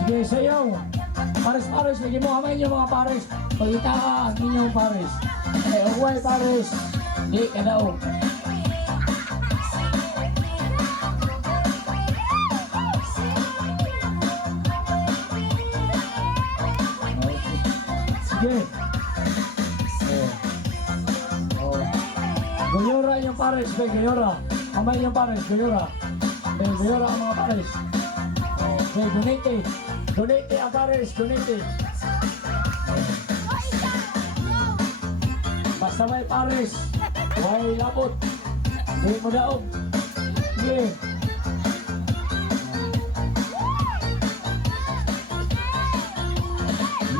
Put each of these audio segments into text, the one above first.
Sige, sayaw. Pares-pares, bigyan mo kamay niyo mga pares. Pagitaan ninyong pares. Eh, uway pares. Di ka daw. Sige. Guyora yung pares, be, guyora. Kamay yung pares, guyora. Be, guyora ang mga pares. Be, donate. Donate ang pares, donate. Basta may pares, may labot. Di mo daog. Sige.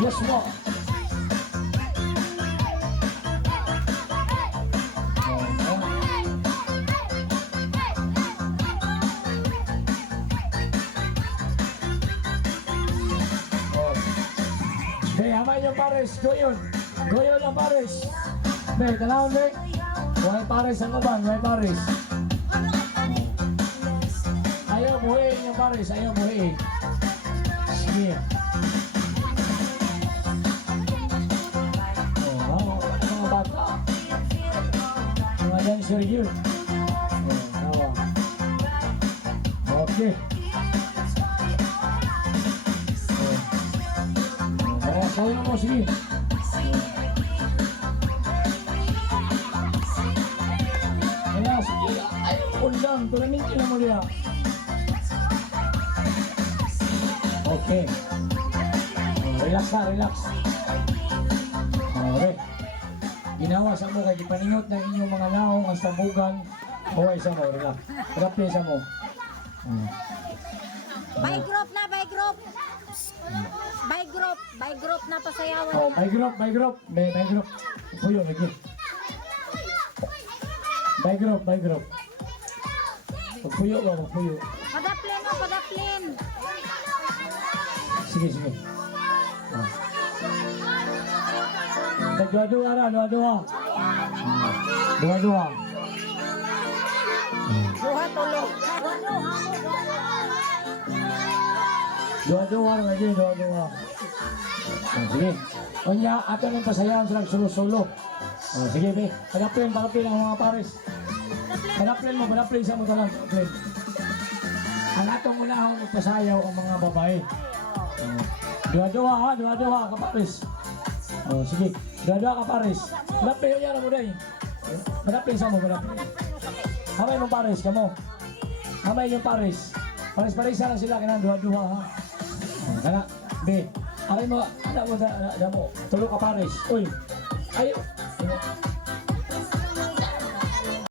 Yes mo. Be, hamay yung pares, goyon. Goyon ang pares. Be, talawin, be. Huwag pares ang uban, huwag pares. Ayaw buhiin yung pares, ayaw buhiin. Sige. Mga bata. Mga dancer yun. Tawa. Okay. Sayo mo, sige. Kaya, sige. Ay, ulang. Tulamin ka na mo niya. Okay. Relax ka, relax. Okay. Ginawa sa mo, kaya ipaningot ng inyong mga naong ang sambugan. Huwag sa mo, relax. Rapi sa mo. By group na, by group. By group na pasayawan. Oh, by group. By group. Puyo lagi. By group. Puyo ba, puyo. Padaplin mo, padaplin. Sige. Dua-dua na, dua-dua. Dua-dua. Duha tulo. Dua-dua lagi, dua-dua. Sige. Kanya, ato ng pasayawan sila solo-solo. Sige, be. Padaplin ang mga pares. Padaplin sa mo talang. Padaplin. Ang atong unahon magpasayaw ang mga babae. Dua-dua ka pares. Sige. Dua-dua ka pares. Padaplin yan mo day. Padaplin sa mo, padaplin. Hamay mong pares, kamo. Hamay yung pares. Pares-paresa lang sila, kailangan dua-dua ha. Kana, be. Aray mo, ada mo. Tulog ka pares. Uy. Ay,